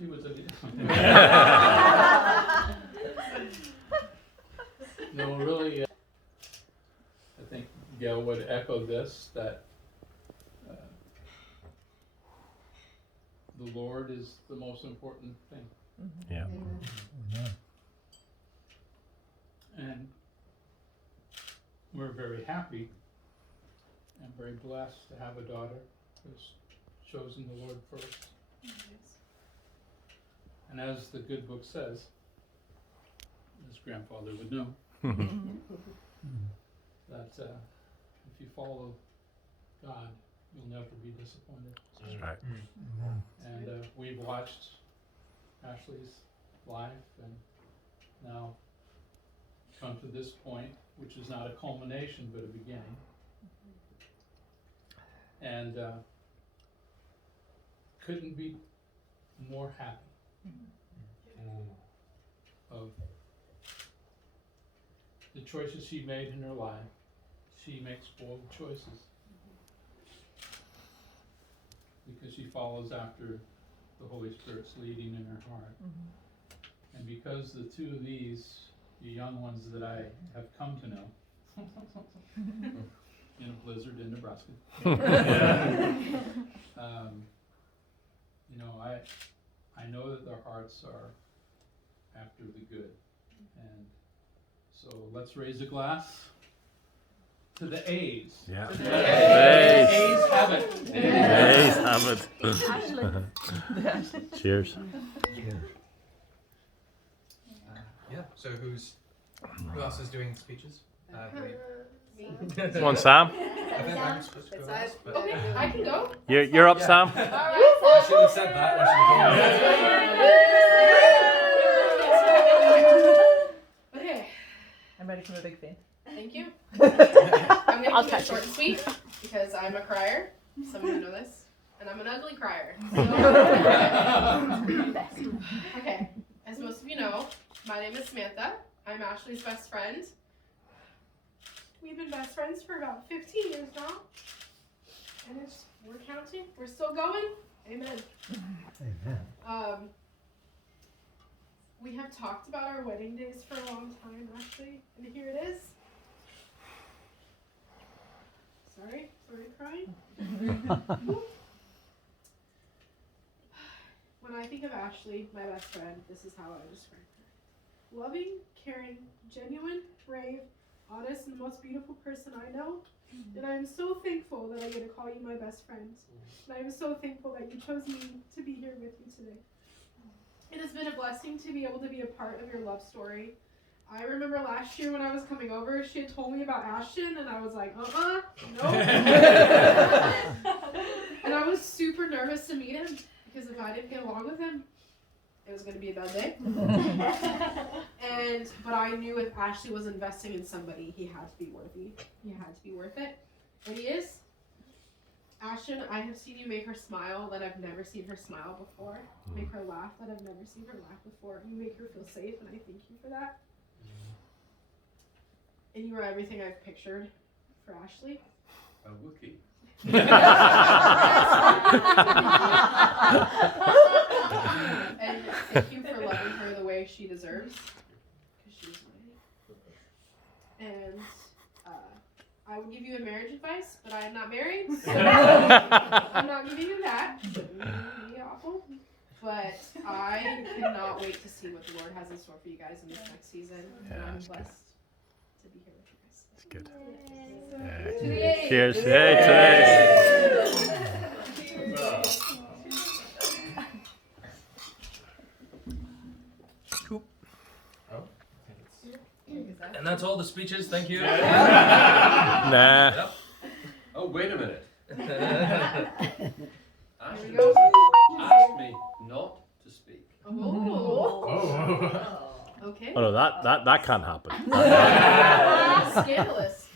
Ashley was a No, really, I think Gail would echo this, that the Lord is the most important thing. Yeah. And we're very happy and very blessed to have a daughter who's chosen the Lord first. And as the good book says, as grandfather would know, that if you follow God, you'll never be disappointed. That's right. And we've watched Ashley's life and now come to this point, which is not a culmination but a beginning. And couldn't be more happy of the choices she made in her life. She makes bold choices because she follows after the Holy Spirit's leading in her heart. And because the two of these, the young ones that I have come to know in a blizzard in Nebraska, you know, I know that their hearts are after the good. And so let's raise a glass to the A's. Yeah. To the A's have it. A's have it. Cheers. Yeah. So who else is doing speeches? Come on, Sam. I think I'm supposed to go last, but Okay, I can go. You're up, Sam. All right. I shouldn't have said that. Okay, I'm ready for a big fan. thank you. I'm I'll gonna keep it catch short it. and sweet because I'm a crier. Some of you know this, and I'm an ugly crier. So, okay, as most of you know, my name is Samantha. I'm Ashley's best friend. We've been best friends for about 15 years now, and we're counting. We're still going. Amen. We have talked about our wedding days for a long time, actually, and here it is. Sorry crying. When I think of Ashley, my best friend, this is how I describe her. Loving, caring, genuine, brave, honest, and the most beautiful person I know. And I am so thankful that I get to call you my best friend. And I am so thankful that you chose me to be here with you today. It has been a blessing to be able to be a part of your love story. I remember last year when I was coming over, she had told me about Ashton, and I was like, no. And I was super nervous to meet him, because if I didn't get along with him, it was going to be a bad day. But I knew if Ashley was investing in somebody, he had to be worthy. He had to be worth it. And he is. Ashton, I have seen you make her smile that I've never seen her smile before. Make her laugh that I've never seen her laugh before. You make her feel safe, and I thank you for that. And you are everything I've pictured for Ashley. A Wookiee. And thank you for loving her the way she deserves, because she's my. And I would give you a marriage advice, but I am not married, so I'm not giving you that. It would be awful. But I cannot wait to see what the Lord has in store for you guys in this next season. And I'm blessed to be here with you guys. That's good. To the A's. Cheers. Hey, Cool. And that's all the speeches. Thank you. Nah. Yep. Oh, wait a minute. Ashley go. asked me not to speak. Oh. Okay. Oh no, that can't happen. Scandalous.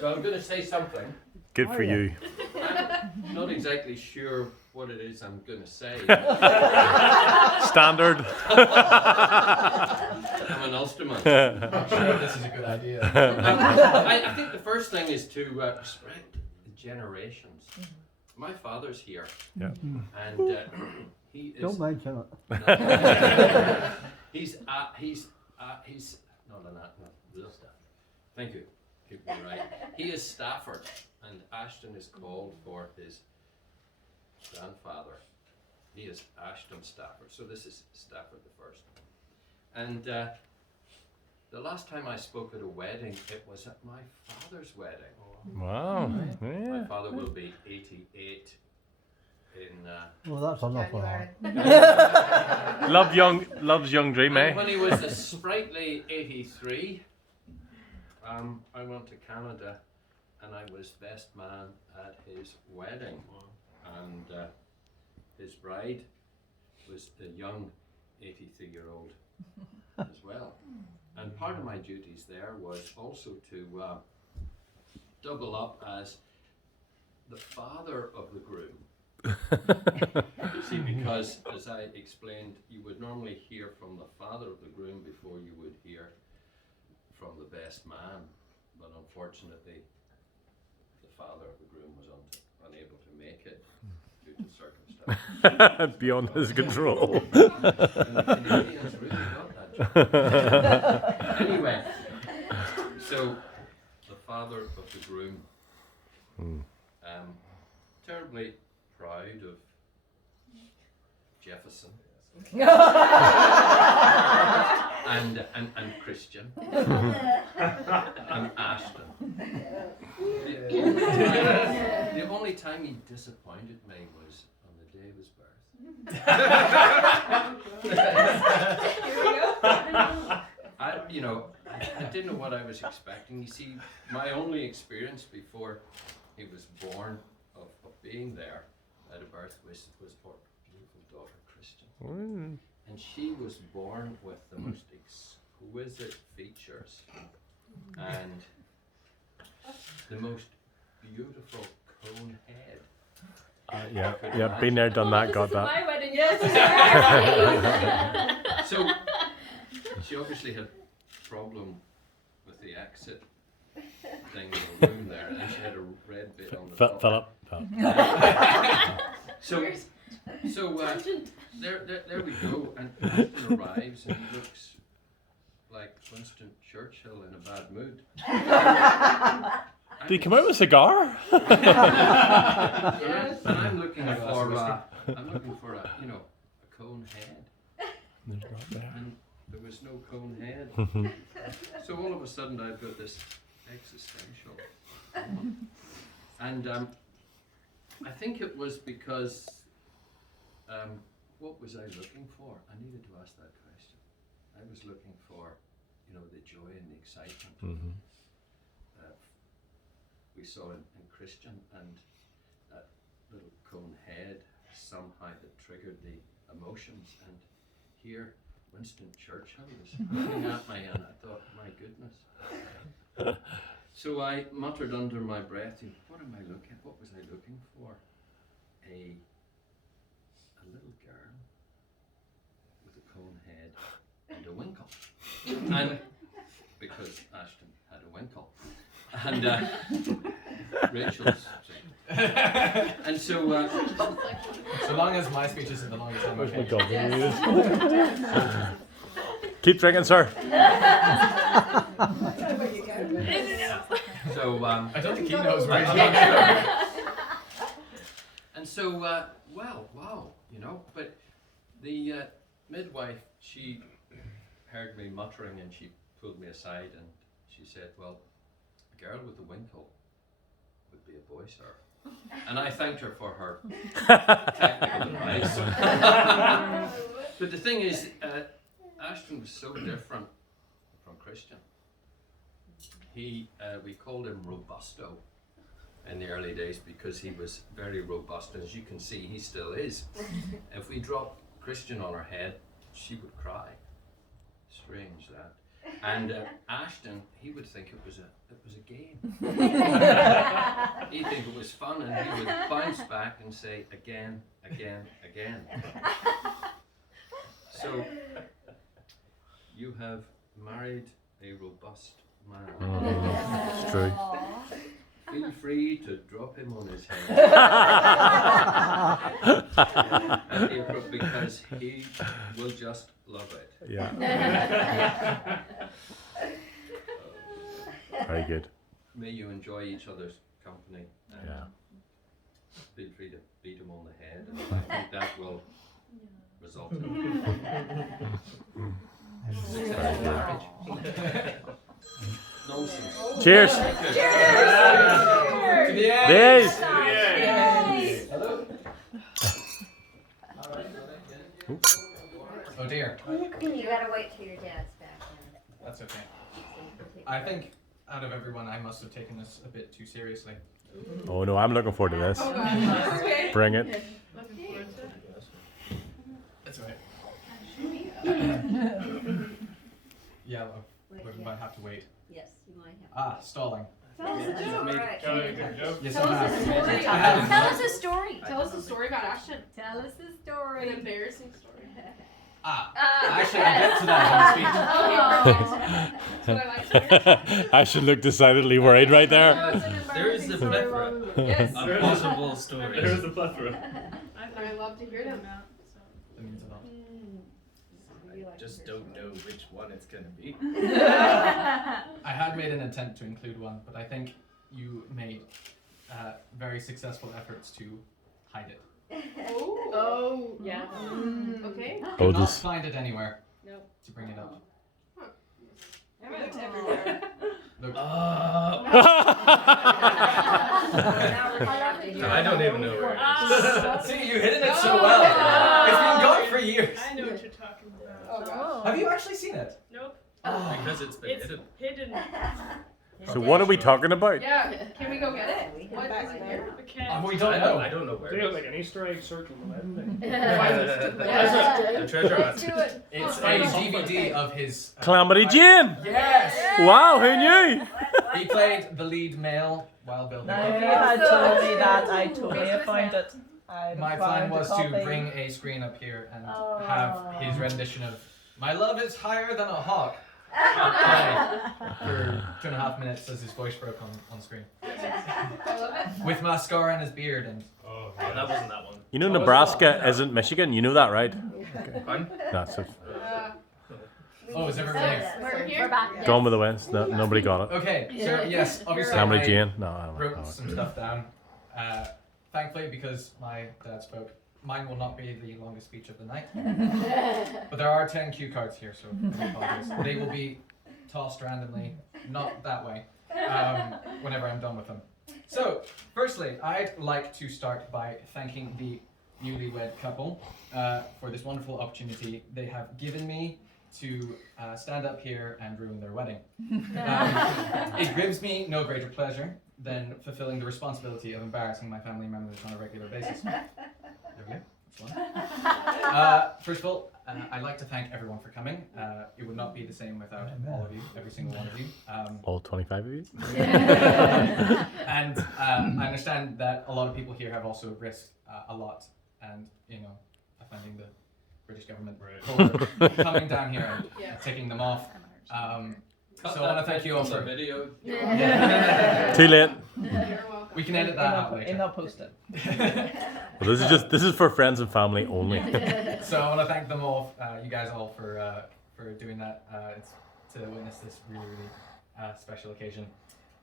So I'm going to say something. Good for you. I'm not exactly sure what it is I'm going to say. Standard. I'm an Ulsterman. I'm sure this is a good idea. I think the first thing is to respect the generations. My father's here. Yeah. And is. Don't mention it. He's not an real Stafford. Thank you. Keep me right. He is Stafford, and Ashton is called for his grandfather. He is Ashton Stafford. So this is Stafford the first. And the last time I spoke at a wedding, it was at my father's wedding. Wow. My Yeah. father will be 88 in. Well, that's enough for January. that. Loves young dream, And eh? when he was a sprightly 83, I went to Canada and I was best man at his wedding. And his bride was a young 83-year-old as well. And part of my duties there was also to double up as the father of the groom. You see, because as I explained, you would normally hear from the father of the groom before you would hear from the best man, but unfortunately the father of the groom was unable to make it due to circumstances. Beyond his control. And the Canadians really got that job. Anyway, so the father of the groom, terribly proud of Jefferson and Christian and Ashton. The only time he disappointed me was on the day of his birth. I didn't know what I was expecting. You see, my only experience before he was born of being there at a birth was our beautiful daughter Christian. And she was born with the most exquisite features and the most beautiful cone head. Yeah, been there, done that, got that. My wedding, yes. So she obviously had problem with the exit thing in the room there, and she had a red bit on the top. Philip. So there we go, and Ashton arrives and he looks like Winston Churchill in a bad mood. Did he come out with a cigar? Yes. And I'm looking for a cone head, There's not there. and there was no cone head. So all of a sudden I've got this existential moment. And I think it was because what was I looking for? I needed to ask that question. I was looking for, the joy and the excitement we saw in Christian, and that little cone head somehow had triggered the emotions. And here Winston Churchill was looking at me, and I thought, my goodness. So I muttered under my breath, what was I looking for? A little girl with a cone head and a winkle. And because Ashton had a winkle. And Rachel's and so So long as my speech isn't the longest, I'm Where's my okay. goggles? Keep drinking, sir. so I don't think he knows where he's I'm going. not sure. And so wow, but the midwife, she heard me muttering and she pulled me aside and she said, well, a girl with a winkle would be a boy, sir. And I thanked her for her technical advice. But the thing is, Ashton was so different from Christian. We called him Robusto in the early days because he was very robust. As you can see, he still is. If we dropped Christian on her head, she would cry. Strange that. And Ashton, he would think it was a game. He'd think it was fun, and he would bounce back and say again. So you have married a robust man. It's true. feel free to drop him on his head. Because he will just love it. Yeah. Very good. May you enjoy each other's company. And Yeah. feel free to beat him on the head. And I think that will result in successful marriage. Nonsense. Cheers. Cheers! Cheers. Oh dear. You gotta wait till your dad's back in. That's okay. I think out of everyone, I must have taken this a bit too seriously. Oh no, I'm looking forward to this. Oh, God. Okay. Bring it. Looking forward to it. That's right. Yeah, well, we might have to wait. Yes, you might have. Ah, stalling. Tell us a joke. Right. Yes, Tell I us a have. story. I have. Tell us a story. Tell us a story about Ashton. Tell us a An story. embarrassing story. Actually, I'll get to that in the speech. That's what I like to hear. I should look decidedly worried right there. There is the plethora Yes. of possible stories. There's the plethora. I love to hear them. That means a lot. I just don't know which one it's gonna be. I had made an attempt to include one, but I think you made very successful efforts to hide it. Oh, yeah. Okay. Could Oh, not this. find it anywhere Nope. to bring it up. I looked everywhere. Look, I don't even know where it is. see, you hidden it so well. It's been gone for years. I know what you're talking about. Oh, gosh. Have you actually seen it? Nope. Because it's been It's hidden. hidden. So what are we talking about? Yeah. Can we go get it? What is it here? The cat. We don't know. I don't know where They it have is. like an Easter egg circle in The Yeah. treasure hunt. It's a DVD of his. Calamity Jane. Yes! Wow, who knew? He played the lead male while building No, it. you had told me that. I totally have found it. I My plan was to bring a screen up here and have his rendition of "My Love Is Higher Than a Hawk" for 2.5 minutes as his voice broke on screen. I love it. With mascara and his beard and Oh, that wasn't that one. You know Nebraska isn't Michigan. You know that, right? Fun? That's it. oh, is everyone here? We're here. back. Gone with the Wind. No, nobody got it. Okay, so yes, obviously Calamity I Jane. No, I don't wrote know. some stuff down. Thankfully, because my dad spoke, mine will not be the longest speech of the night. But there are 10 cue cards here, so I apologize. They will be tossed randomly, not that way, whenever I'm done with them. So, firstly, I'd like to start by thanking the newlywed couple for this wonderful opportunity they have given me to stand up here and ruin their wedding. It gives me no greater pleasure than fulfilling the responsibility of embarrassing my family members on a regular basis. There we go. That's one. First of all, I'd like to thank everyone for coming. It would not be the same without all of you, every single one of you. All 25 of you? And I understand that a lot of people here have also risked a lot and, offending the British government for coming down here and Yeah. taking them off. Cut So I want that to thank bit you all from for... the video. Too late. You're welcome. We can edit that out In later. the post-it. Well, this is for friends and family only. So I want to thank them all, you guys all, for doing that. It's to witness this really, really special occasion.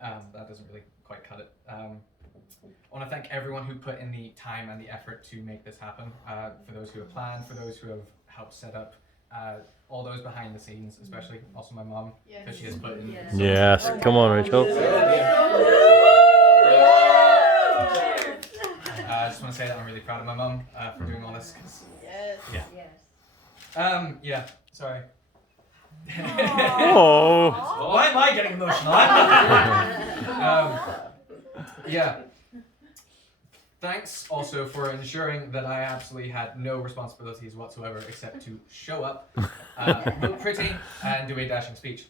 That doesn't really quite cut it. I want to thank everyone who put in the time and the effort to make this happen. For those who have planned, for those who have helped set up, all those behind the scenes, especially also my mom, because she has put in. Yes. so much Yes, effort. come on, Rachel. I just want to say that I'm really proud of my mum for doing all this. 'Cause, Yes. Yes. yeah, sorry. Oh. Why am I getting emotional? Yeah. Thanks also for ensuring that I absolutely had no responsibilities whatsoever except to show up, look pretty, and do a dashing speech.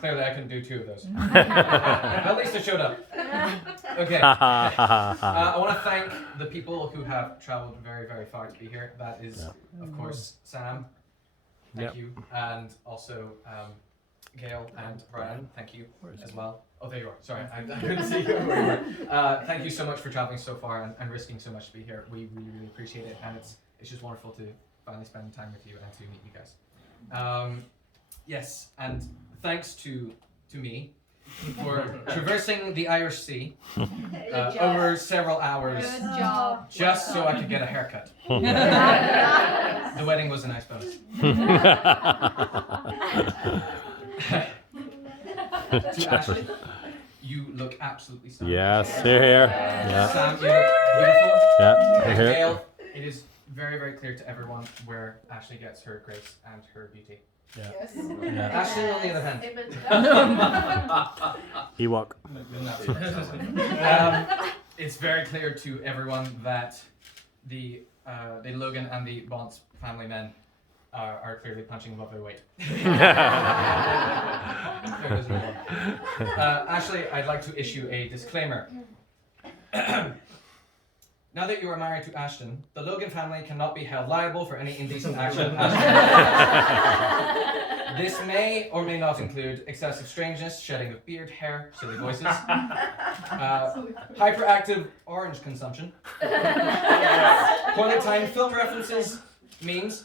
Clearly, I couldn't do 2 of those. But at least I showed up. Okay. I want to thank the people who have traveled very, very far to be here. That is, of course, Sam. Thank Yep. you. And also Gail and Brian. Thank you as well. Oh, there you are. Sorry, I couldn't see you. Where you were. Thank you so much for traveling so far and risking so much to be here. We really, really appreciate it, and it's just wonderful to finally spend time with you and to meet you guys. Yes, and thanks to me for traversing the Irish Sea over several hours Good job. just so I could get a haircut. The wedding was a nice bonus. To Ashley, you look absolutely stunning. Yes, here. Yeah, Sam, you look beautiful. yeah, And here. Gail, it is very, very clear to everyone where Ashley gets her grace and her beauty. Yes. Yeah. Ashley, on the other hand. Amen to that. Ewok. It's very clear to everyone that the Logan and the Bonds family men are clearly punching above their weight. Ashley, I'd like to issue a disclaimer. Now that you are married to Ashton, the Logan family cannot be held liable for any indecent action. This may or may not include excessive strangeness, shedding of beard, hair, silly voices, hyperactive orange consumption, poorly timed film references, memes,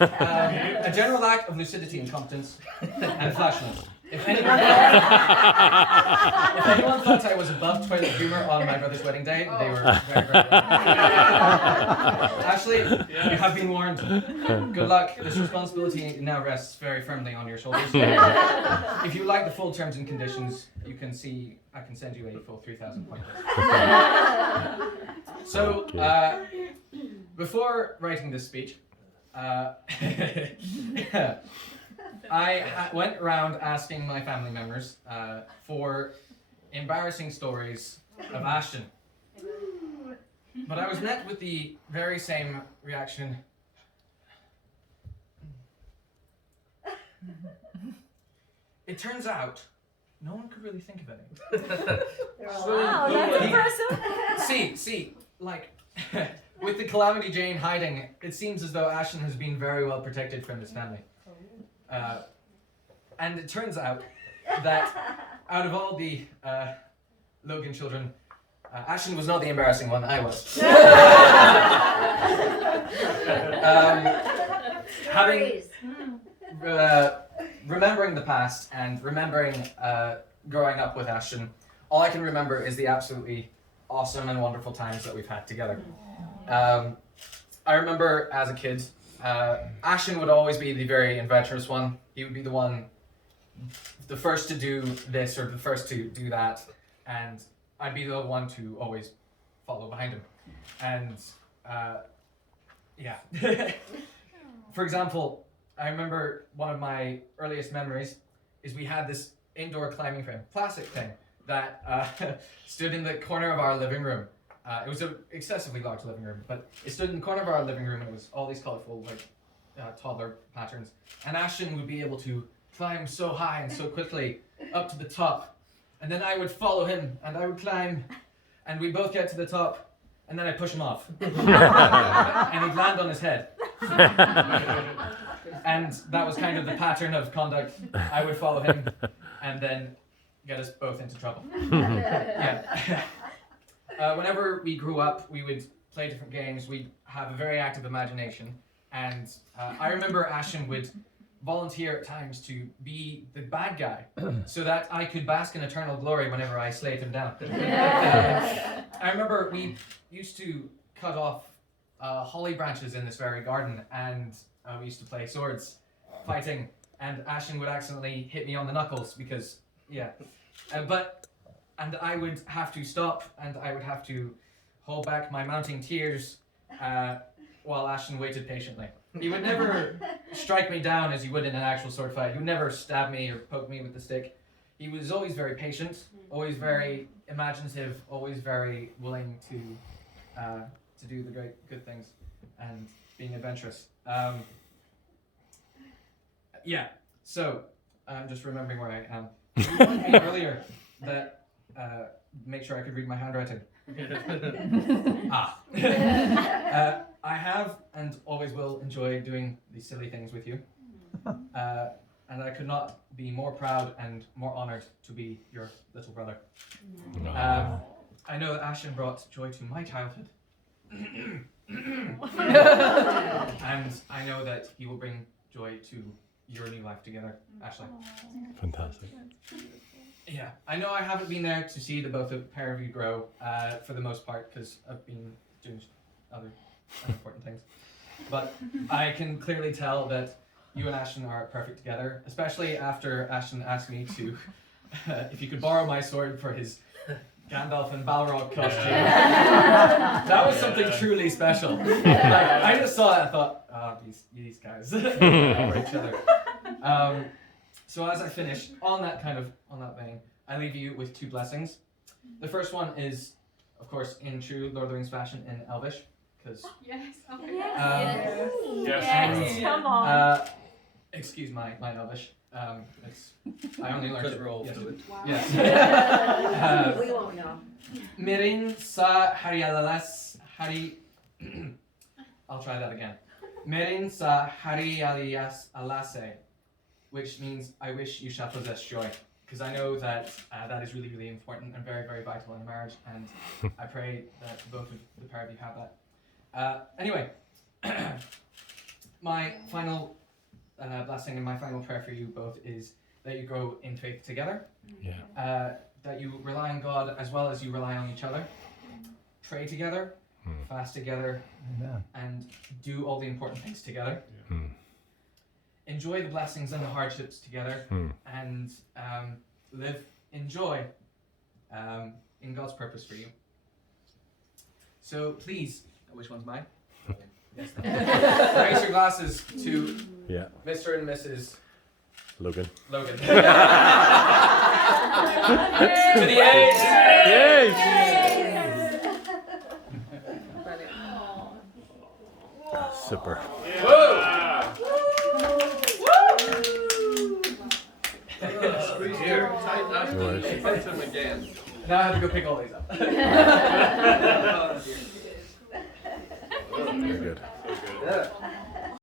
a general lack of lucidity and competence, and flashness. If anyone thought I was above toilet humor on my brother's wedding day, they were very, very wrong. Ashley, you have been warned. Good luck. This responsibility now rests very firmly on your shoulders. If you like the full terms and conditions, you can see I can send you a full 3,000 point list. So, before writing this speech, I went around asking my family members for embarrassing stories of Ashton. But I was met with the very same reaction. It turns out, no one could really think of any. Wow, that's impressive. See, like, with the Calamity Jane hiding, it seems as though Ashton has been very well protected from his family. And it turns out that out of all the Logan children, Ashton was not the embarrassing one, I was. Remembering the past and remembering growing up with Ashton, all I can remember is the absolutely awesome and wonderful times that we've had together. I remember as a kid, Ashton would always be the very adventurous one. He would be the first to do this or the first to do that, and I'd be the one to always follow behind him. And yeah. For example, I remember one of my earliest memories is we had this indoor climbing frame, plastic thing, that stood in the corner of our living room. It was an excessively large living room, but it stood in the corner of our living room and it was all these colorful, toddler patterns. And Ashton would be able to climb so high and so quickly up to the top. And then I would follow him and I would climb and we'd both get to the top and then I'd push him off. And he'd land on his head. And that was kind of the pattern of conduct. I would follow him and then get us both into trouble. Yeah. Whenever we grew up, we would play different games. We'd have a very active imagination. And I remember Ashton would volunteer at times to be the bad guy so that I could bask in eternal glory whenever I slayed him down. I remember we used to cut off holly branches in this very garden and we used to play swords fighting and Ashton would accidentally hit me on the knuckles because, yeah. And I would have to stop and I would have to hold back my mounting tears while Ashton waited patiently. He would never strike me down as you would in an actual sword fight. He would never stab me or poke me with the stick. He was always very patient, always very imaginative, always very willing to do the good things and being adventurous. Yeah, so I'm just remembering where I am. You told me earlier that make sure I could read my handwriting. I have and always will enjoy doing these silly things with you. and I could not be more proud and more honored to be your little brother. I know that Ashton brought joy to my childhood. And I know that he will bring joy to your new life together, Ashley. Fantastic. Yeah, I know I haven't been there to see the both of pair of you grow for the most part because I've been doing other important things. But I can clearly tell that you and Ashton are perfect together, especially after Ashton asked me to, if he could borrow my sword for his Gandalf and Balrog costume. That was something truly special. Like, I just saw it and thought, these guys are each other. So as I finish on that vein, I leave you with 2 blessings. The first one is, of course, in true Lord of the Rings fashion, in Elvish, because Yes. Okay. Yes. Come on. Excuse my Elvish. I only learned Because it. we're all Yes. fluent. Wow. Yes. We won't know. Mirin sa harialalas hari. I'll try that again. Mirin sa harialias alase, which means I wish you shall possess joy, because I know that that is really, really important and very, very vital in a marriage, and I pray that both of the pair of you have that. Anyway, my final blessing and my final prayer for you both is that you grow in faith together. Yeah. That you rely on God as well as you rely on each other. Pray together, fast together, Amen. and do all the important things together. Enjoy the blessings and the hardships together, and live in joy in God's purpose for you. So please, which one's mine? Yes. Raise your glasses to Mr. and Mrs. Logan. Logan. To the age. Yay! Super. Here, tight that. No worries. Hit him again. Now I have to go pick all these up.